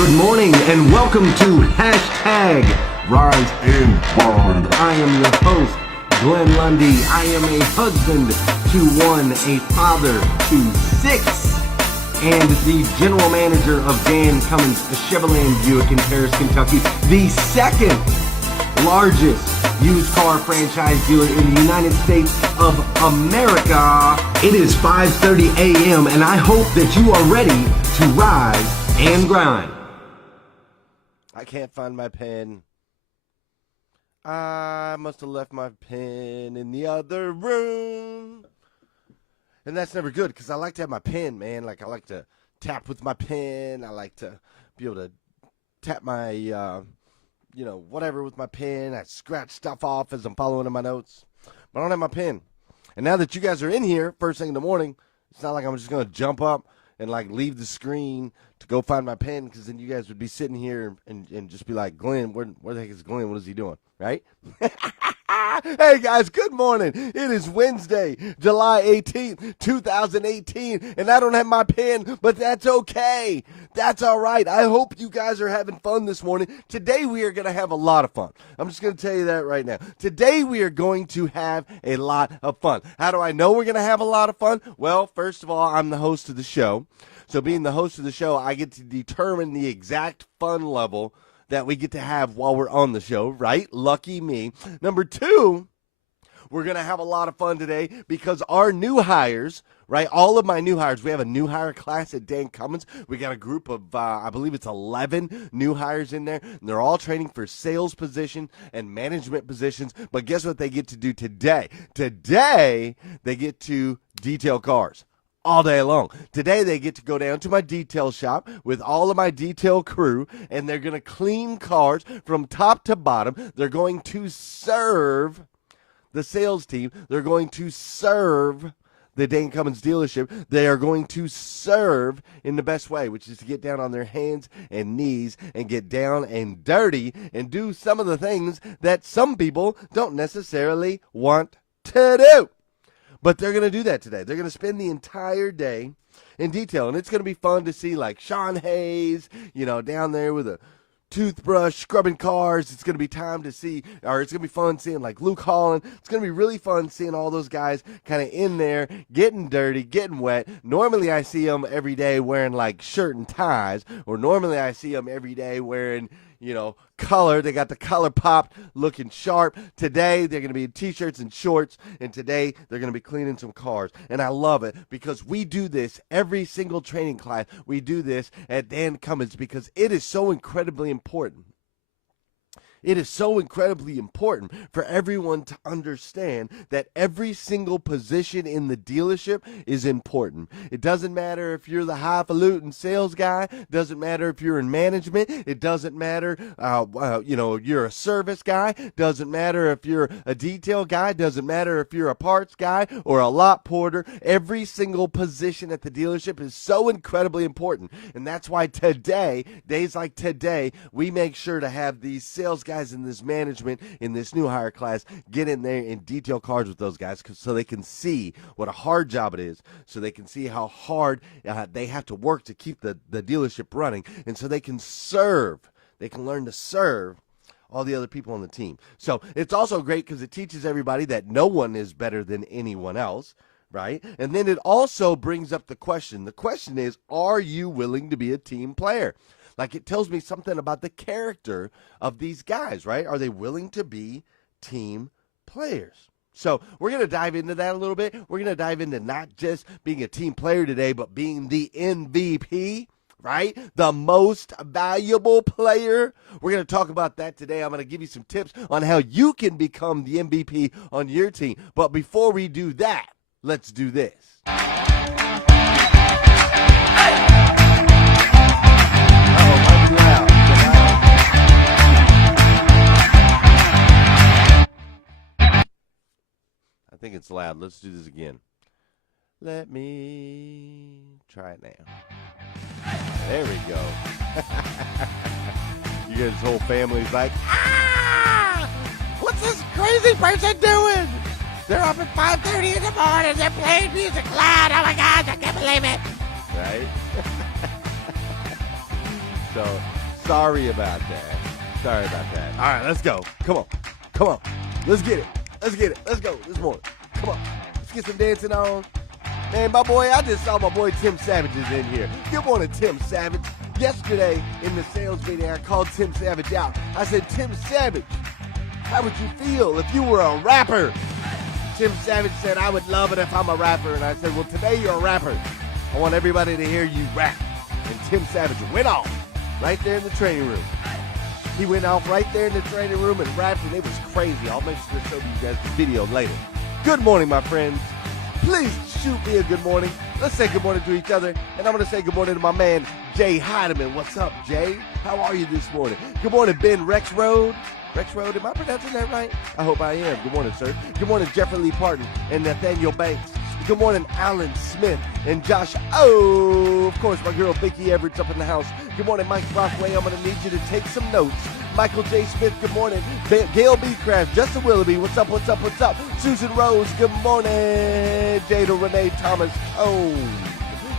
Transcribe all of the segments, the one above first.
Good morning and welcome to Hashtag Rise and Bond. I am your host, Glenn Lundy. I am a husband to one, a father to six, and the general manager of Dan Cummins Chevrolet Buick in Paris, Kentucky, the second largest used car franchise dealer in the United States of America. It is 5:30 a.m. and I hope that you are ready to rise and grind. I can't find my pen. I must have left my pen in the other room. And that's never good because I like to have my pen, man. Like I like to tap with my pen. I like to be able to tap my, whatever with my pen. I scratch stuff off as I'm following in my notes. But I don't have my pen. And now that you guys are in here first thing in the morning, it's not like I'm just going to jump up and like leave the screen to go find my pen, because then you guys would be sitting here and just be like, Glenn, where the heck is Glenn? What is he doing? Right? Hey, guys, good morning. It is Wednesday, July 18th, 2018, and I don't have my pen, but that's okay. That's all right. I hope you guys are having fun this morning. Today, we are going to have a lot of fun. I'm just going to tell you that right now. Today, we are going to have a lot of fun. How do I know we're going to have a lot of fun? Well, first of all, I'm the host of the show. So being the host of the show, I get to determine the exact fun level that we get to have while we're on the show, right? Lucky me. Number two, we're going to have a lot of fun today because our new hires, right, all of my new hires, we have a new hire class at Dan Cummins. We got a group of, I believe it's 11 new hires in there, and they're all training for sales position and management positions. But guess what they get to do today? Today, they get to detail cars all day long. Today they get to go down to my detail shop with all of my detail crew, and they're going to clean cars from top to bottom. They're going to serve the sales team. They're going to serve the Dan Cummins dealership. They are going to serve in the best way, which is to get down on their hands and knees and get down and dirty and do some of the things that some people don't necessarily want to do. But they're going to do that today. They're going to spend the entire day in detail. And it's going to be fun to see like Sean Hayes, down there with a toothbrush scrubbing cars. It's going to be time to see, or it's going to be fun seeing like Luke Holland. It's going to be really fun seeing all those guys kind of in there getting dirty, getting wet. Normally I see them every day wearing like shirt and ties, or normally I see them every day wearing, color. They got the color popped, looking sharp. Today, they're going to be in T-shirts and shorts, and today, they're going to be cleaning some cars. And I love it because we do this every single training class. We do this at Dan Cummins because it is so incredibly important. It is so incredibly important for everyone to understand that every single position in the dealership is important. It doesn't matter if you're the highfalutin sales guy. It doesn't matter if you're in management. It doesn't matter, you're a service guy. It doesn't matter if you're a detail guy. It doesn't matter if you're a parts guy or a lot porter. Every single position at the dealership is so incredibly important. And that's why today, days like today, we make sure to have these sales guys in this management, in this new hire class, get in there and detail cars with those guys so they can see what a hard job it is, so they can see how hard they have to work to keep the dealership running, and so they can learn to serve all the other people on the team. So it's also great because it teaches everybody that no one is better than anyone else, right? And then it also brings up the question. The question is, are you willing to be a team player? Like, it tells me something about the character of these guys, right? Are they willing to be team players? So we're going to dive into that a little bit. We're going to dive into not just being a team player today, but being the MVP, right? The most valuable player. We're going to talk about that today. I'm going to give you some tips on how you can become the MVP on your team. But before we do that, let's do this. I think it's loud. Let's do this again. Let me try it now. There we go. You guys' whole family's like, what's this crazy person doing? They're up at 5:30 in the morning. They're playing music loud. Oh, my gosh, I can't believe it. Right? So sorry about that. Sorry about that. All right, let's go. Come on. Come on. Let's get it. Let's get it. Let's go this morning. Come on. Let's get some dancing on. Man, my boy, I just saw my boy Tim Savage is in here. Good morning, Tim Savage. Yesterday in the sales meeting, I called Tim Savage out. I said, Tim Savage, how would you feel if you were a rapper? Tim Savage said, I would love it if I'm a rapper. And I said, well, today you're a rapper. I want everybody to hear you rap. And Tim Savage went off right there in the training room. He went off right there in the training room and rapped, and it was crazy. I'll make sure to show you guys the video later. Good morning, my friends. Please shoot me a good morning. Let's say good morning to each other. And I'm going to say good morning to my man, Jay Heidemann. What's up, Jay? How are you this morning? Good morning, Ben Rexroad. Rexroad, am I pronouncing that right? I hope I am. Good morning, sir. Good morning, Jeffrey Lee Parton and Nathaniel Banks. Good morning, Alan Smith and Josh. Oh, of course, my girl Vicki Everett's up in the house. Good morning, Mike Brockway. I'm going to need you to take some notes. Michael J. Smith, good morning. Gail B. Craft, Justin Willoughby, what's up, what's up, what's up? Susan Rose, good morning. Jada Renee Thomas,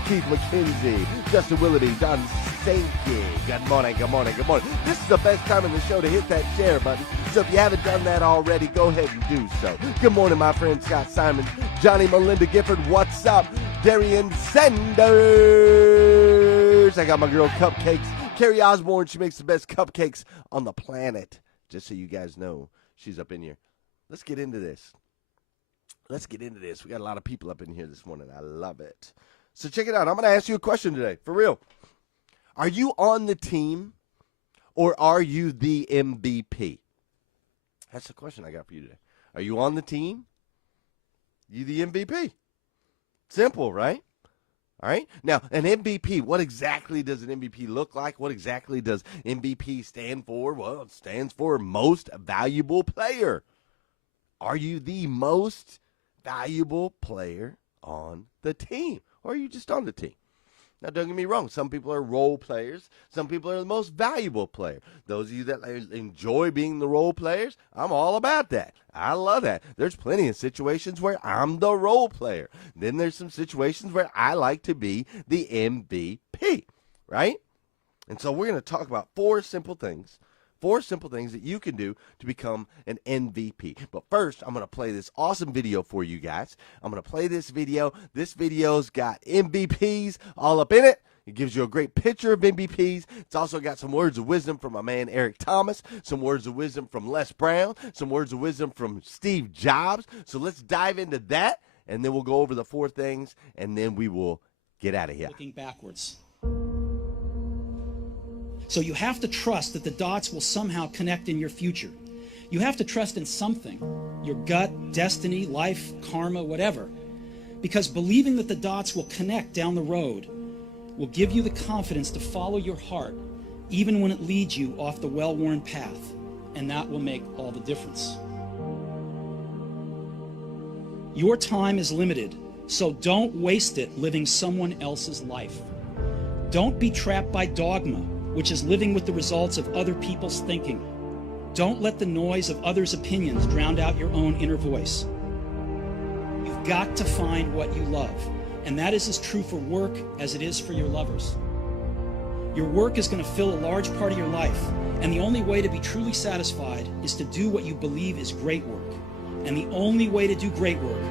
Keith McKenzie, Justin Willoughby, Don Sankey. Good morning, good morning, good morning. This is the best time in the show to hit that share button. So if you haven't done that already, go ahead and do so. Good morning, my friend Scott Simon, Johnny Melinda Gifford, what's up? Darian Sanders. I got my girl Cupcakes. Carrie Osborne, she makes the best cupcakes on the planet. Just so you guys know, she's up in here. Let's get into this. Let's get into this. We got a lot of people up in here this morning. I love it. So check it out. I'm going to ask you a question today, for real. Are you on the team or are you the MVP? That's the question I got for you today. Are you on the team? You the MVP? Simple, right? All right. Now, an MVP, what exactly does an MVP look like? What exactly does MVP stand for? Well, it stands for most valuable player. Are you the most valuable player on the team? Or are you just on the team? Now, don't get me wrong. Some people are role players. Some people are the most valuable player. Those of you that enjoy being the role players, I'm all about that. I love that. There's plenty of situations where I'm the role player. Then there's some situations where I like to be the MVP, right? And so we're going to talk about four simple things that you can do to become an MVP. But first, I'm going to play this awesome video for you guys. I'm going to play this video. This video's got MVPs all up in it. It gives you a great picture of MVPs. It's also got some words of wisdom from my man Eric Thomas, some words of wisdom from Les Brown, some words of wisdom from Steve Jobs. So let's dive into that, and then we'll go over the four things, and then we will get out of here. Looking backwards. So you have to trust that the dots will somehow connect in your future. You have to trust in something, your gut, destiny, life, karma, whatever. Because believing that the dots will connect down the road will give you the confidence to follow your heart, even when it leads you off the well-worn path. And that will make all the difference. Your time is limited, so don't waste it living someone else's life. Don't be trapped by dogma, which is living with the results of other people's thinking. Don't let the noise of others' opinions drown out your own inner voice. You've got to find what you love, and that is as true for work as it is for your lovers. Your work is going to fill a large part of your life, and the only way to be truly satisfied is to do what you believe is great work. And the only way to do great work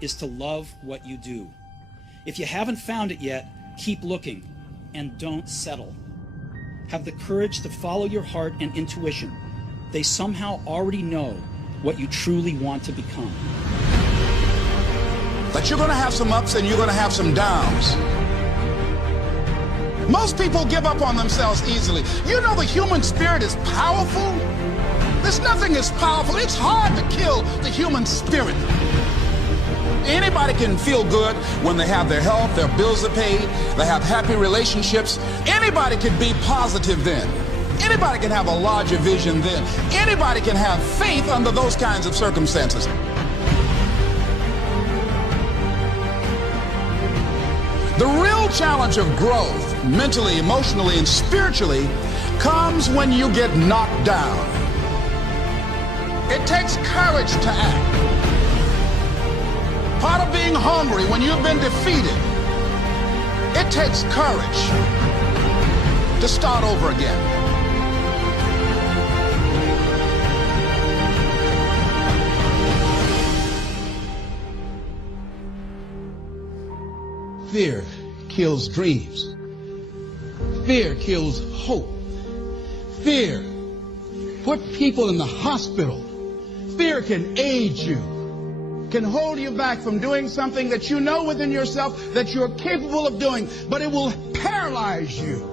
is to love what you do. If you haven't found it yet, keep looking and don't settle. Have the courage to follow your heart and intuition. They somehow already know what you truly want to become. But you're going to have some ups and you're going to have some downs. Most people give up on themselves easily. You know the human spirit is powerful. There's nothing as powerful. It's hard to kill the human spirit. Anybody can feel good when they have their health, their bills are paid, they have happy relationships. Anybody can be positive then. Anybody can have a larger vision then. Anybody can have faith under those kinds of circumstances. The real challenge of growth, mentally, emotionally, and spiritually, comes when you get knocked down. It takes courage to act. Part of being hungry when you've been defeated, it takes courage. to start over again. Fear kills dreams. Fear kills hope. Fear put people in the hospital. Fear can age you, can hold you back from doing something that you know within yourself that you're capable of doing, but it will paralyze you.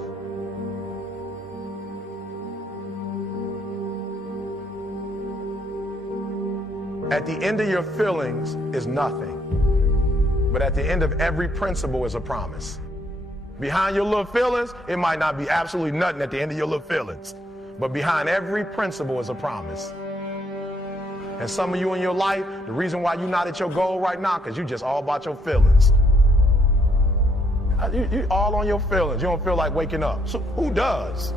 At the end of your feelings is nothing. But at the end of every principle is a promise. Behind your little feelings, it might not be absolutely nothing at the end of your little feelings. But behind every principle is a promise. And some of you in your life, the reason why you're not at your goal right now, because you just all about your feelings. You all on your feelings. You don't feel like waking up. So who does?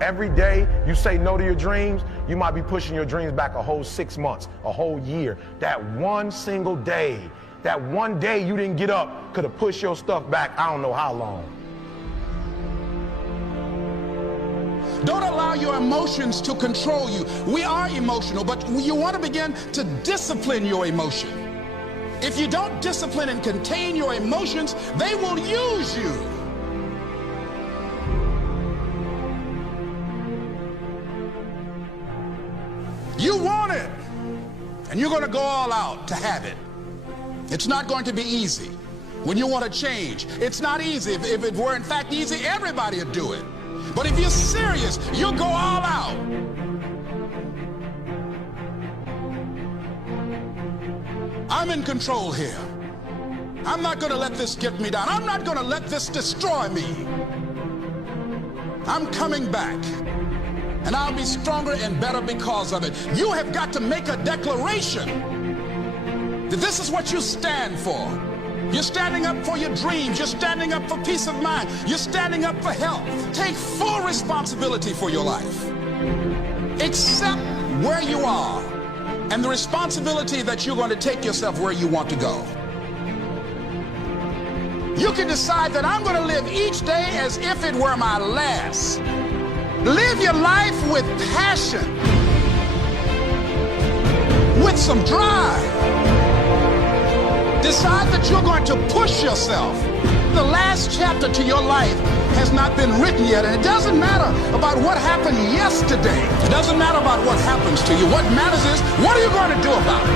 Every day you say no to your dreams, you might be pushing your dreams back a whole 6 months, a whole year. That one single day, that one day you didn't get up could have pushed your stuff back I don't know how long. Don't allow your emotions to control you. We are emotional, but you want to begin to discipline your emotion. If you don't discipline and contain your emotions, they will use you. You want it, and you're going to go all out to have it. It's not going to be easy. When you want to change, it's not easy. If it were in fact easy, everybody would do it. But if you're serious, you'll go all out. I'm in control here. I'm not going to let this get me down. I'm not going to let this destroy me. I'm coming back. And I'll be stronger and better because of it. You have got to make a declaration that this is what you stand for. You're standing up for your dreams. You're standing up for peace of mind. You're standing up for health. Take full responsibility for your life. Accept where you are and the responsibility that you're going to take yourself where you want to go. You can decide that I'm going to live each day as if it were my last. Live your life with passion, with some drive. Decide that you're going to push yourself. The last chapter to your life has not been written yet, and it doesn't matter about what happened yesterday. It doesn't matter about what happens to you. What matters is, what are you going to do about it?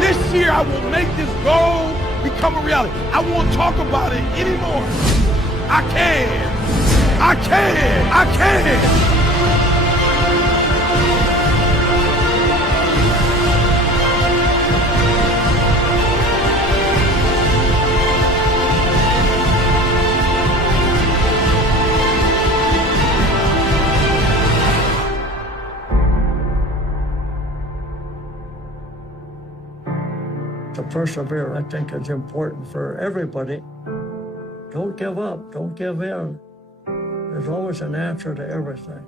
This year I will make this goal become a reality. I won't talk about it anymore. I can. I can. I can. To persevere, I think, is important for everybody. Don't give up. Don't give in. There's always an answer to everything.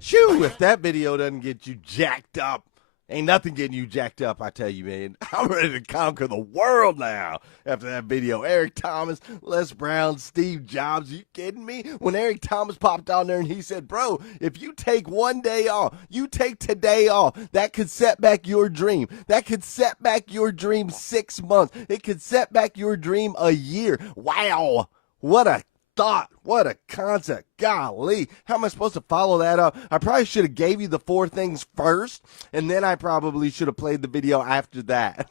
Shoo, if that video doesn't get you jacked up, ain't nothing getting you jacked up, I tell you, man. I'm ready to conquer the world now after that video. Eric Thomas, Les Brown, Steve Jobs, you kidding me? When Eric Thomas popped on there and he said, bro, if you take one day off, you take today off, that could set back your dream. That could set back your dream 6 months. It could set back your dream a year. Wow, what a thought. What a concept. Golly, how am I supposed to follow that up? I probably should have gave you the 4 things first, and then I probably should have played the video after that.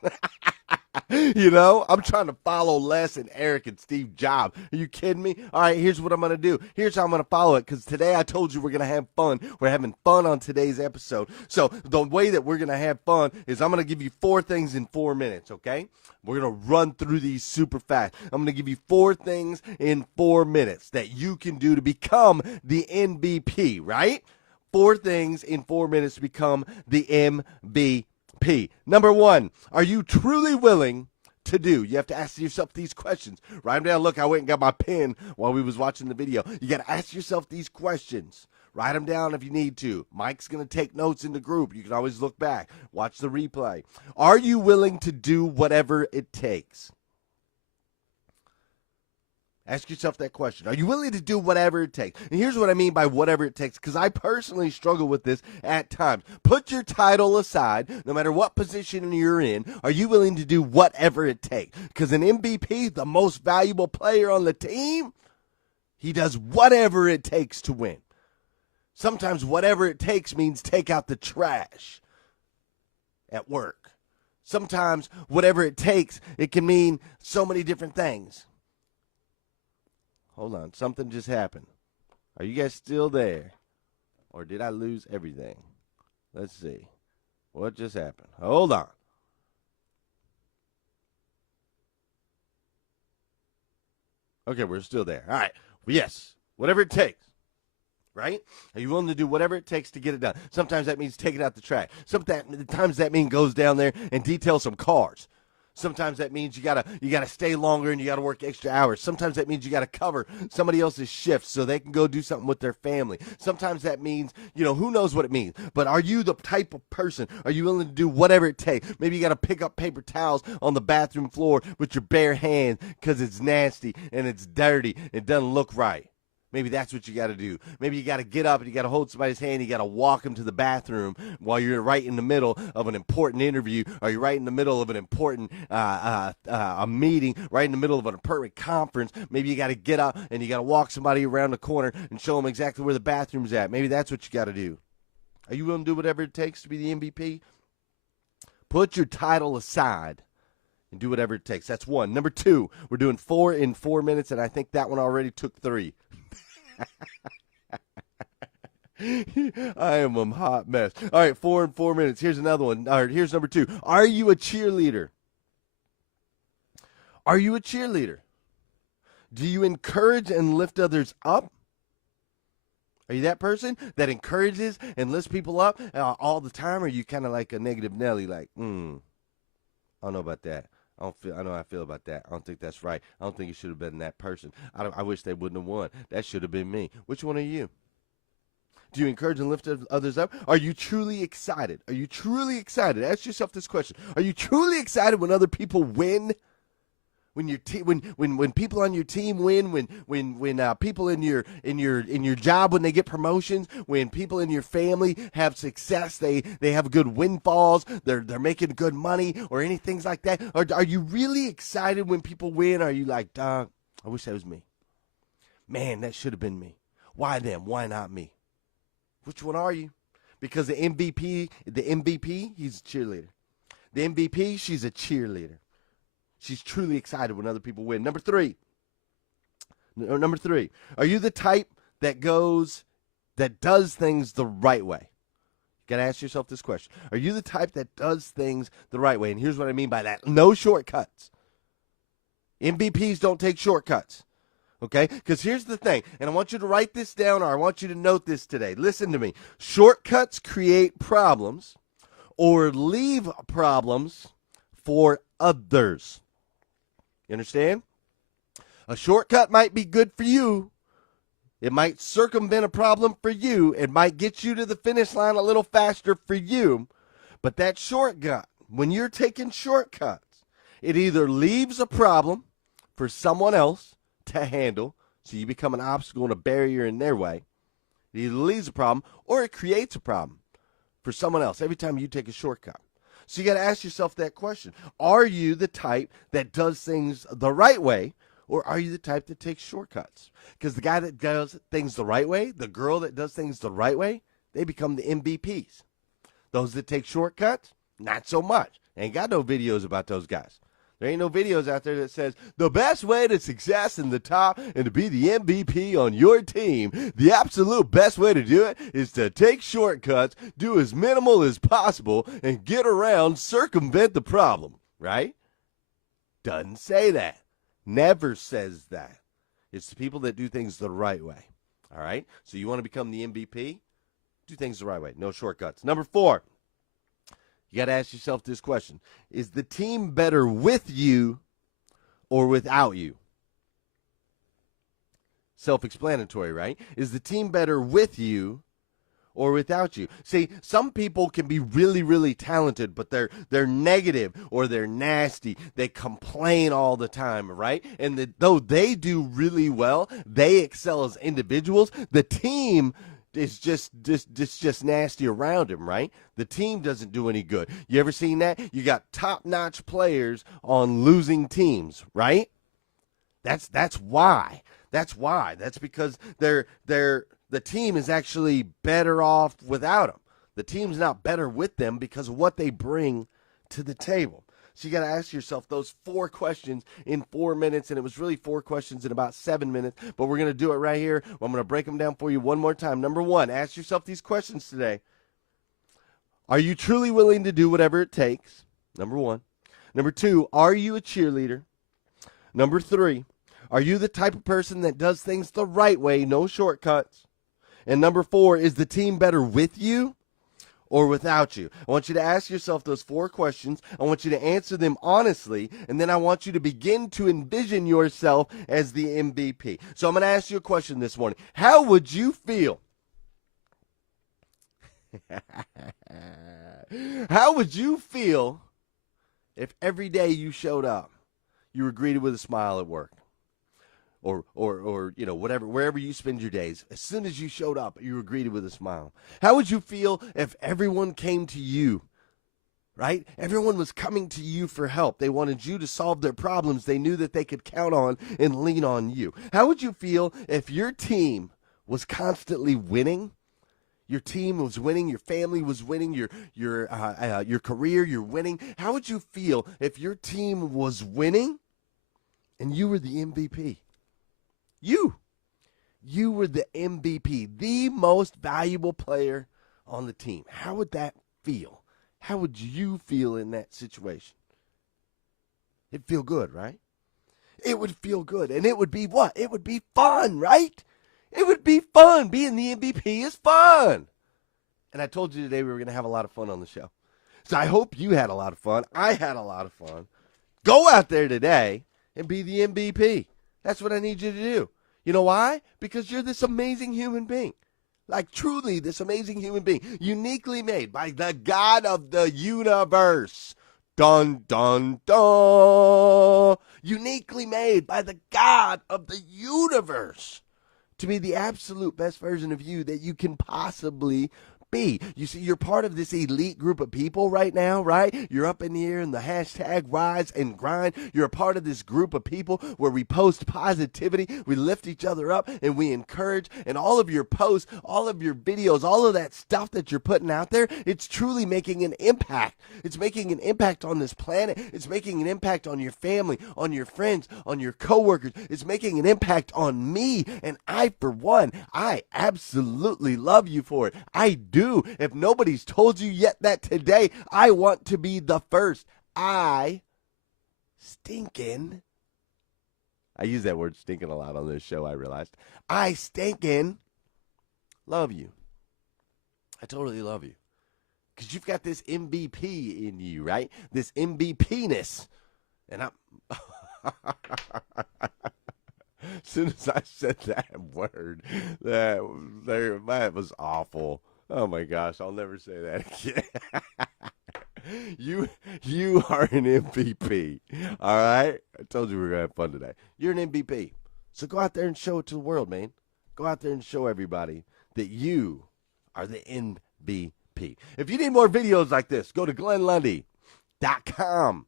You know, I'm trying to follow Les and Eric and Steve Jobs. Are you kidding me? All right, here's what I'm going to do. Here's how I'm going to follow it, because today I told you we're going to have fun. We're having fun on today's episode. So the way that we're going to have fun is I'm going to give you 4 things in 4 minutes, okay? We're going to run through these super fast. I'm going to give you 4 things in 4 minutes that you can do to become the MVP, right? 4 things in 4 minutes to become the MVP. Number 1, are you truly willing to do? You have to ask yourself these questions. Write them down. Look, I went and got my pen while we was watching the video. You got to ask yourself these questions. Write them down if you need to. Mike's going to take notes in the group. You can always look back, watch the replay. Are you willing to do whatever it takes? Ask yourself that question. Are you willing to do whatever it takes? And here's what I mean by whatever it takes, because I personally struggle with this at times. Put your title aside, no matter what position you're in. Are you willing to do whatever it takes? Because an MVP, the most valuable player on the team, he does whatever it takes to win. Sometimes whatever it takes means take out the trash at work. Sometimes whatever it takes, it can mean so many different things. Hold on, something just happened. Are you guys still there? Or did I lose everything? Let's see. What just happened? Hold on. Okay, we're still there. All right. Yes, whatever it takes. Right? Are you willing to do whatever it takes to get it done? Sometimes that means taking out the trash. Sometimes that means goes down there and detail some cars. Sometimes that means you gotta stay longer and you gotta work extra hours. Sometimes that means you gotta cover somebody else's shift so they can go do something with their family. Sometimes that means, who knows what it means. But are you the type of person? Are you willing to do whatever it takes? Maybe you gotta pick up paper towels on the bathroom floor with your bare hands because it's nasty and it's dirty. It doesn't look right. Maybe that's what you got to do. Maybe you got to get up and you got to hold somebody's hand. You got to walk them to the bathroom while you're right in the middle of an important interview, or you're right in the middle of an important a meeting, right in the middle of an important conference. Maybe you got to get up and you got to walk somebody around the corner and show them exactly where the bathroom's at. Maybe that's what you got to do. Are you willing to do whatever it takes to be the MVP? Put your title aside and do whatever it takes. That's one. Number two, we're doing 4 in 4 minutes, and I think that one already took 3. I am a hot mess. All right, 4 in 4 minutes. Here's another one. All right, here's number 2. Are you a cheerleader? Are you a cheerleader? Do you encourage and lift others up? Are you that person that encourages and lifts people up all the time? Or are you kind of like a negative Nelly, like, I don't know about that. I know how I feel about that. I don't think that's right. I don't think it should have been that person. I wish they wouldn't have won. That should have been me. Which one are you? Do you encourage and lift others up? Are you truly excited? Are you truly excited? Ask yourself this question. Are you truly excited when other people win? When your when people on your team win, when people in your job, when they get promotions, when people in your family have success, they have good windfalls, they're making good money or anything like that. Or are you really excited when people win? Or are you like, dog, I wish that was me. Man, that should have been me. Why them? Why not me? Which one are you? Because the MVP, he's a cheerleader. The MVP, she's a cheerleader. She's truly excited when other people win. Number 3. Are you the type that does things the right way? You got to ask yourself this question. Are you the type that does things the right way? And here's what I mean by that. No shortcuts. MVPs don't take shortcuts. Okay? Because here's the thing, and I want you to write this down, or I want you to note this today. Listen to me. Shortcuts create problems or leave problems for others. You understand? A shortcut might be good for you. It might circumvent a problem for you. It might get you to the finish line a little faster for you. But that shortcut, when you're taking shortcuts, it either leaves a problem for someone else to handle, so you become an obstacle and a barrier in their way. It either leaves a problem or it creates a problem for someone else every time you take a shortcut. So you got to ask yourself that question. Are you the type that does things the right way, or are you the type that takes shortcuts? Because the guy that does things the right way, the girl that does things the right way, they become the MVPs. Those that take shortcuts, not so much. Ain't got no videos about those guys. There ain't no videos out there that says the best way to success in the top and to be the MVP on your team, the absolute best way to do it is to take shortcuts, do as minimal as possible, and get around, circumvent the problem, right? Doesn't say that. Never says that. It's the people that do things the right way, all right? So you want to become the MVP? Do things the right way. No shortcuts. Number 4. You got to ask yourself this question. Is the team better with you or without you? Self-explanatory, right? Is the team better with you or without you? See, some people can be really, really talented, but they're negative or they're nasty. They complain all the time, right? And though they do really well, they excel as individuals, the team is just nasty around him, right? The team doesn't do any good. You ever seen that? You got top-notch players on losing teams, right? That's why. That's why. That's because the team is actually better off without them. The team's not better with them because of what they bring to the table. So you got to ask yourself those 4 questions in 4 minutes, and it was really 4 questions in about 7 minutes, but we're going to do it right here. I'm going to break them down for you one more time. Number 1, ask yourself these questions today. Are you truly willing to do whatever it takes? Number 1. Number 2, are you a cheerleader? Number 3, are you the type of person that does things the right way, no shortcuts? And number 4, is the team better with you or without you? I want you to ask yourself those 4 questions. I want you to answer them honestly, and then I want you to begin to envision yourself as the MVP. So I'm going to ask you a question this morning. How would you feel? How would you feel if every day you showed up, you were greeted with a smile at work? Or you know, whatever, wherever you spend your days, as soon as you showed up, you were greeted with a smile. How would you feel if everyone came to you, right? Everyone was coming to you for help. They wanted you to solve their problems. They knew that they could count on and lean on you. How would you feel if your team was constantly winning? Your team was winning, your family was winning, your career, you're winning. How would you feel if your team was winning and you were the MVP? You were the MVP, the most valuable player on the team. How would that feel? How would you feel in that situation? It'd feel good, right? It would feel good. And it would be what? It would be fun, right? It would be fun. Being the MVP is fun. And I told you today we were going to have a lot of fun on the show. So I hope you had a lot of fun. I had a lot of fun. Go out there today and be the MVP. That's what I need you to do. You know why? Because you're this amazing human being. Like, truly, this amazing human being. Uniquely made by the God of the universe. Dun, dun, dun. Uniquely made by the God of the universe. To be the absolute best version of you that you can possibly be. You see, you're part of this elite group of people right now, right? You're up in here in the hashtag Rise and Grind. You're a part of this group of people where we post positivity, we lift each other up, and we encourage. And all of your posts, all of your videos, all of that stuff that you're putting out there, it's truly making an impact. It's making an impact on this planet. It's making an impact on your family, on your friends, on your coworkers. It's making an impact on me. And I, for one, I absolutely love you for it. I do. If nobody's told you yet that today, I want to be the first. I use that word stinking a lot on this show, I realized. I stinking love you. I totally love you. Because you've got this MVP in you, right? This MVP-ness. And I'm... As soon as I said that word, that was awful. Oh my gosh, I'll never say that again. You are an MVP. All right? I told you we were going to have fun today. You're an MVP. So go out there and show it to the world, man. Go out there and show everybody that you are the MVP. If you need more videos like this, go to GlennLundy.com.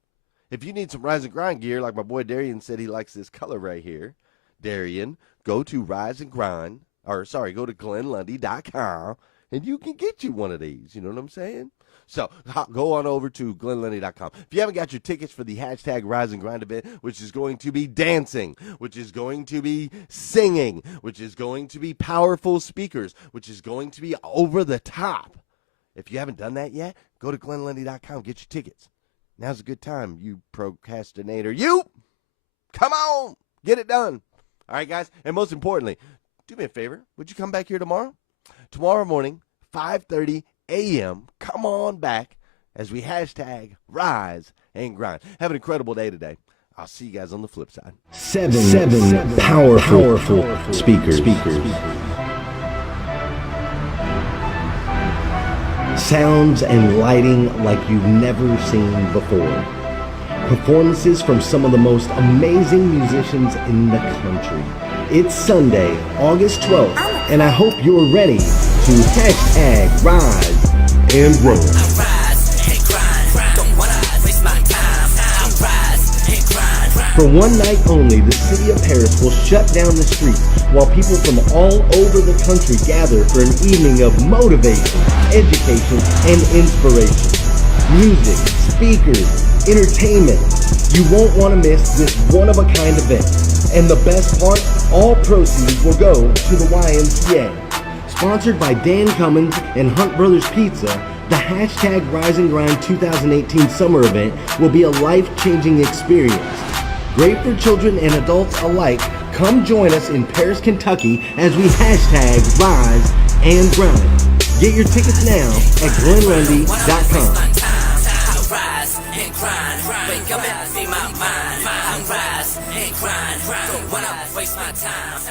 If you need some Rise and Grind gear, like my boy Darian said he likes this color right here, Darian, go to go to GlennLundy.com. And you can get you one of these. You know what I'm saying? So go on over to GlennLundy.com. If you haven't got your tickets for the hashtag Rise and Grind event, which is going to be dancing, which is going to be singing, which is going to be powerful speakers, which is going to be over the top. If you haven't done that yet, go to GlennLundy.com. Get your tickets. Now's a good time, you procrastinator. You! Come on! Get it done. All right, guys? And most importantly, do me a favor. Would you come back here tomorrow? Tomorrow morning, 5:30 a.m., come on back as we hashtag Rise and Grind. Have an incredible day today. I'll see you guys on the flip side. Seven powerful speakers. Sounds and lighting like you've never seen before. Performances from some of the most amazing musicians in the country. It's Sunday, August 12th, and I hope you're ready to hashtag rise and roll. For one night only, the city of Paris will shut down the streets while people from all over the country gather for an evening of motivation, education, and inspiration. Music, speakers, entertainment. You won't want to miss this one-of-a-kind event. And the best part, all proceeds will go to the YMCA. Sponsored by Dan Cummins and Hunt Brothers Pizza, the hashtag Rise and Grind 2018 summer event will be a life-changing experience. Great for children and adults alike. Come join us in Paris, Kentucky as we hashtag Rise and Grind. Get your tickets now at GlennLundy.com. Rise and grind, wake up and see my mind. I rise and grind, don't wanna waste my time.